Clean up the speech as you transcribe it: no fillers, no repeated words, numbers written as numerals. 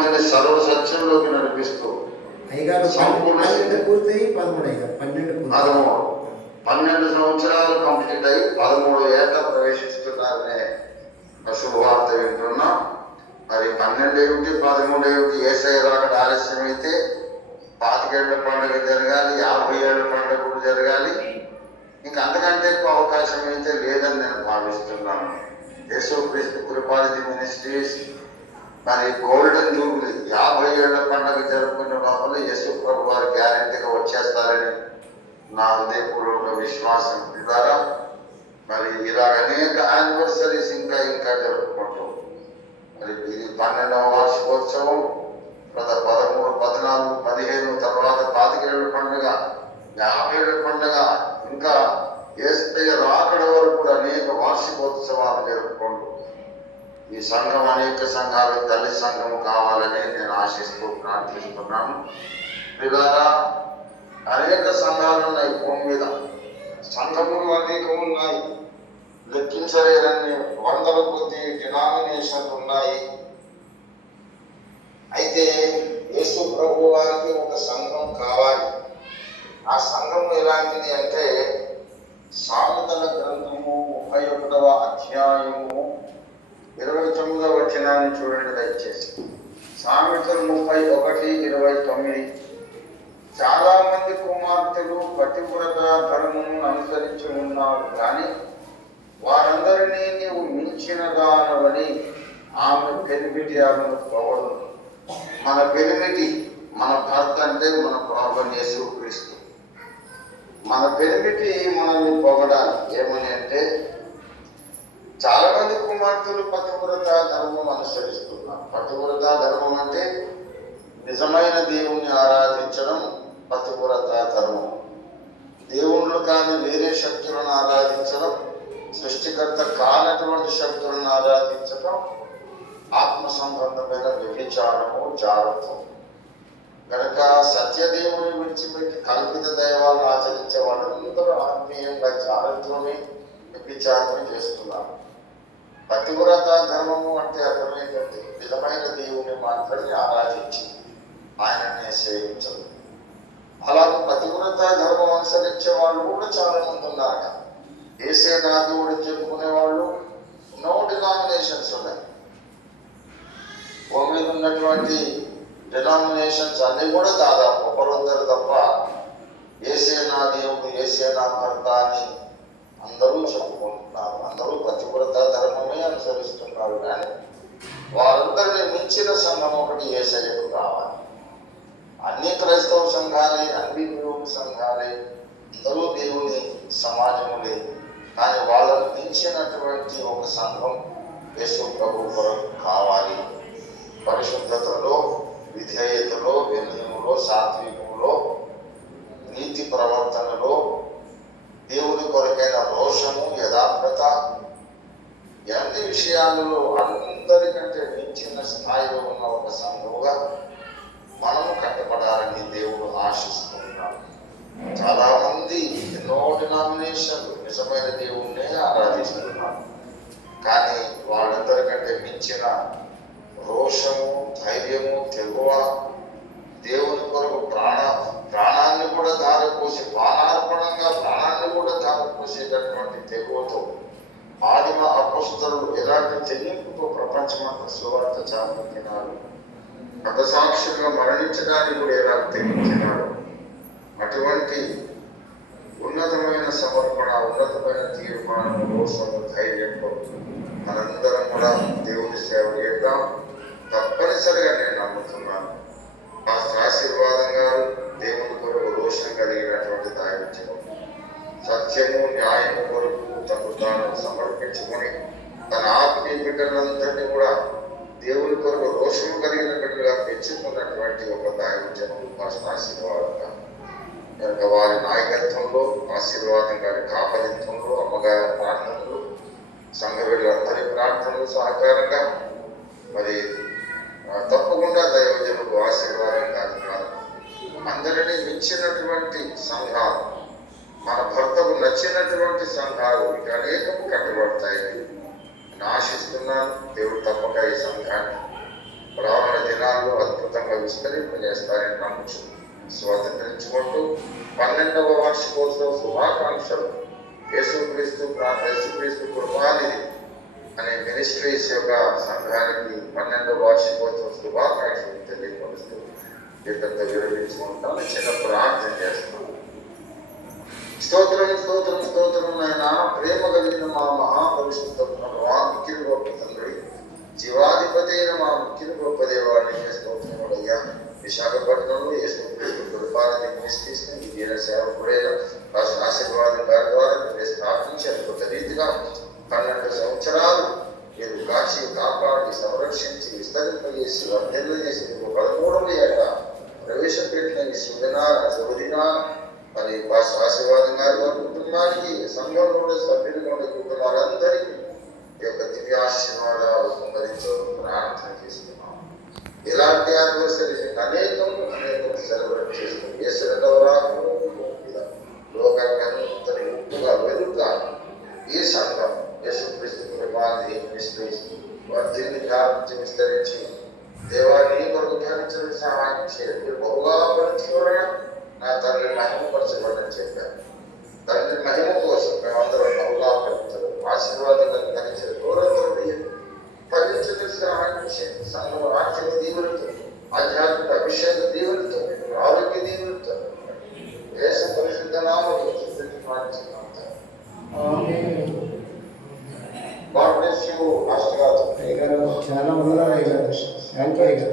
మందిని సర్వ సత్యంలోకి నడిపిస్తూ సంపూర్ణ 12 సంవత్సరాలు కంప్లీట్ అయ్యి 13 ఏళ్ళ ప్రవేశిస్తున్నారనే శుభవార్త వింటున్నాం. మరి 12 ఏమిటి 13 ఏమిటి, యేసయ్య రాకడ ఆలస్యం అయితే 25 ఏళ్ల పండుగ జరగాలి, 50 ఏళ్ల పండుగ కూడా జరగాలి. ఇంకా అంతకంటే ఎక్కువ అవకాశం అయితే లేదని నేను భావిస్తున్నాను. యేసుక్రీస్తు కృపానిధి మినిస్ట్రీస్ మరి గోల్డెన్ జూబ్లీ 50 ఏళ్ల పండుగ జరుపుకున్న లోపల యేసు ప్రభు వారు గ్యారెంటీగా వచ్చేస్తారని నా హృదయపూర్వక విశ్వాసం ద్వారా మరి ఇలాగ అనేక యానివర్సరీస్ ఇంకా జరుపుకుంటూ మరి ఇది 12వ వార్షికోత్సవం, 13, 14, 15 తర్వాత 25 ఏళ్ల పండుగ, 50 ఏళ్ల పండుగ, ఇంకా యేసయ్య రాకడ వరకు కూడా అనేక వార్షికోత్సవాలు జరుపుకుంటూ ఈ సంఘం అనేక సంఘాలు తల్లి సంఘం కావాలని నేను ఆశిస్తూ ప్రార్థిస్తున్నాను. పిల్లరా, అనేక సంఘాలు ఉన్నాయి భూమి మీద, సంఘములు అనేకం ఉన్నాయి, లెక్కించలేరని వందల కొద్ది డినామినేషన్లు ఉన్నాయి. అయితే యేసు ప్రభు వారికి ఒక సంఘం కావాలి. ఆ సంఘం ఎలాంటిది అంటే సామెతల గ్రంథము 31వ అధ్యాయము 29వ వచనాన్ని చూడండి దయచేసి. సామెతలు 31:29. చాలా మంది కుమార్తెలు పతివ్రత ధర్మము అనుసరించి ఉన్నారు, కానీ వారందరినీ నీవు మించిన దానవని ఆమె పెనిమిటి ఆమెను పొగడు. మన పెనిమిటి మన భర్త అంటే మన ప్రభువు యేసుక్రీస్తు. మన పెనిమిటి మనల్ని పొగడాలి. ఏమని అంటే చాలా మంది కుమార్తెలు పతివ్రత ధర్మం అనుసరిస్తున్నారు. పతివ్రత ధర్మం అంటే నిజమైన దేవుణ్ణి ఆరాధించడం పతివ్రత ధర్మం. దేవుళ్ళు కానీ వేరే శక్తులను ఆరాధించడం, సృష్టికర్త కానటువంటి శక్తులను ఆరాధించడం ఆత్మ సంబంధమైన వ్యభిచారము, జాగ్రత్తం. కనుక సత్యదేవుని విడిచిపెట్టి కల్పిత దైవాలను ఆచరించే వాళ్ళందరూ ఆత్మీయంగా జాగ్రత్తని వ్యభిచారమే చేస్తున్నారు. పతివ్రత ధర్మము అంటే అర్థమైందంటే నిజమైన దేవుని మాత్రమే ఆరాధించి ఆయననే సేవించదు. అలాగే పతివ్రత ధర్మం అనుసరించే వాళ్ళు కూడా చాలా మంది ఉన్నారు. యేసే నా దేవుడు చెప్పుకునే వాళ్ళు నో డినామినేషన్స్ ఉన్నాయి. భూమి మీద ఉన్నటువంటి డినామినేషన్స్ అన్ని కూడా దాదాపు ఒకరొందరు తప్ప యేసే నా దేవుడు, యేసే నా భర్త అని అందరూ చెప్పుకుంటున్నారు. అందరూ పతివ్రత ధర్మమే అనుసరిస్తున్నారు. కానీ వారందరినీ మించిన సంఘం ఒకటి యేసయ్యకు కావాలి. అన్ని క్రైస్తవ సంఘాలే, అన్ని దేవుని సంఘాలే, అందరూ దేవుని సమాజములే, కానీ వాళ్ళను మించినటువంటి ఒక సంఘం యేసు ప్రభు కొరకు కావాలి. పరిశుద్ధతలో, విధేయతలో, వినయములో, సాత్వికములో, నీతి ప్రవర్తనలో, దేవుని కొరకైన రోషము, యథార్థత, అన్ని విషయాలలో అందరికంటే మించిన స్థాయిలో ఉన్న ఒక సంఘముగా మనము కట్టబడాలని దేవుడు ఆశిస్తున్నాడు. చాలా మంది ఎన్నో డినామినేషన్లు నిజమైన దేవుణ్ణే ఆరాధిస్తున్నారు, కానీ వాళ్ళందరికంటే మించిన రోషము, ధైర్యము, తెగువ, దేవుని కొరకు ప్రాణాన్ని కూడా ధారపోసి, బాణార్పణంగా ప్రాణాన్ని కూడా ధారపోసేటటువంటి తెగువతో ఆదిమ అపొస్తలులు ఎలాంటి తెగింపుతో ప్రపంచమంతా సువార్త చాటుతున్నారు. హతసాక్షులుగా మరణించడానికి కూడా ఎలా తెగించినాడు. అటువంటి ఉన్నతమైన సమర్పణ, ఉన్నతమైన తీర్మానం, రోషము, ధైర్యంతో మనందరం కూడా దేవుని సేవ చేద్దాం. తప్పనిసరిగా నేను నమ్ముతున్నాను. ఆశీర్వాదం గారు దేవుని కొరకు రోషం కలిగినటువంటి దాయించడం, సత్యము న్యాయము కొరకు తను తాను సమర్పించుకొని తన ఆత్మీయ బిడ్డలందరినీ కూడా దేవుని కొరకు రోషము కలిగిన బిడ్డలుగా పెంచుకున్నటువంటి ఒక దాయించడం ఆశీర్వాదంగా. కనుక వారి నాయకత్వంలో, ఆశీర్వాదం గారి కాపరిత్వంలో, అమ్మగారి ప్రార్థనలు, సంఘ బిడ్డలందరి ప్రార్థనలు సహకారంగా మరి తప్పకుండా దైవజనులు ఆశీర్వాదం కాదు. అందరినీ మించినటువంటి సంఘాలు, మన భర్తకు నచ్చినటువంటి సంఘాలు ఇక అనేకము కట్టబడతాయి. నేను ఆశిస్తున్నాను దేవుడు తప్పక ఈ సంఘాన్ని రానున్న దినాల్లో అద్భుతంగా విస్తరింపజేస్తారని నమ్ముచు స్వాతంత్రించుకుంటూ 12వ వార్షికోత్సవ శుభాకాంక్షలు యేసుక్రీస్తు కృపానిధి అనే మినిస్ట్రీస్ యొక్క సంఘానికి 12వ వార్షికోత్సవ శుభాకాంక్షలు తెలియపరుస్తూ ఇతరులతో విరమించుకుంటాను. చిన్న ప్రార్థన చేస్తున్నాను. స్తోత్రం నాయన, ప్రేమ కలిగిన మా మహాపరిశుద్ధ మిక్కిలి గొప్ప తండ్రి, జీవాధిపతి అయిన మా మిక్కిలి గొప్ప దేవాన్ని స్తోత్రములయ్యా. విశాఖపట్నంలో యేసుక్రీస్తు కృపానిధి మినిస్ట్రీస్ ని దీన సేవకుడైన ఆశీర్వాదం గారి ద్వారా మీరు స్థాపించి అద్భుత రీతిగా 12 సంవత్సరాలు మీరు కాచి కాపాడి సంరక్షించి విస్తరింపజేసి వర్ధెల్ల చేసి 13వ ఏట ప్రవేశపెట్టిన ఈ శుభదినా మరి ఆశీర్వాదం గారి వారి కుటుంబానికి, సంఘంలో సభ్యులుగా ఉండే కుటుంబాలందరికీ ఈ యొక్క దివ్య ఆశీర్వాదాలు పొందరించాలని ప్రార్థన చేస్తున్నాం. ఇలాంటి యానివర్సరీ అనేకం సెలబ్రేట్ చేస్తున్నాం. యేసు రెండవ రాకడలో లోకానికి అంతటి ముప్పుగా వెలుగుగా ఈ సంఘం యేసుక్రీస్తు కృపానిధి మినిస్ట్రీస్ వర్ధిల్లి వ్యాపించి విస్తరించి దేవాన్ని కొరకు ధ్యానించడానికి సహాయం చేయండి. మీరు బహుగా పరీక్ష నా తండ్రి మహిమపరచబడని చెప్పారు. తండ్రి మహిమ కోసం మేమందరం బహుగా పరీక్షలు ఆశీర్వాదంగా ధరించిన దూరంతో ఫలించిన సహాయం చేయండి. సంఘం ఆర్థిక దీవులతో, ఆధ్యాత్మిక అభిషేక దీవులతో, ఆరోగ్య దీవులతో యేసు పరిశుద్ధ నామములో God bless you, Pastor. చాలా వందనాలు. Thank you.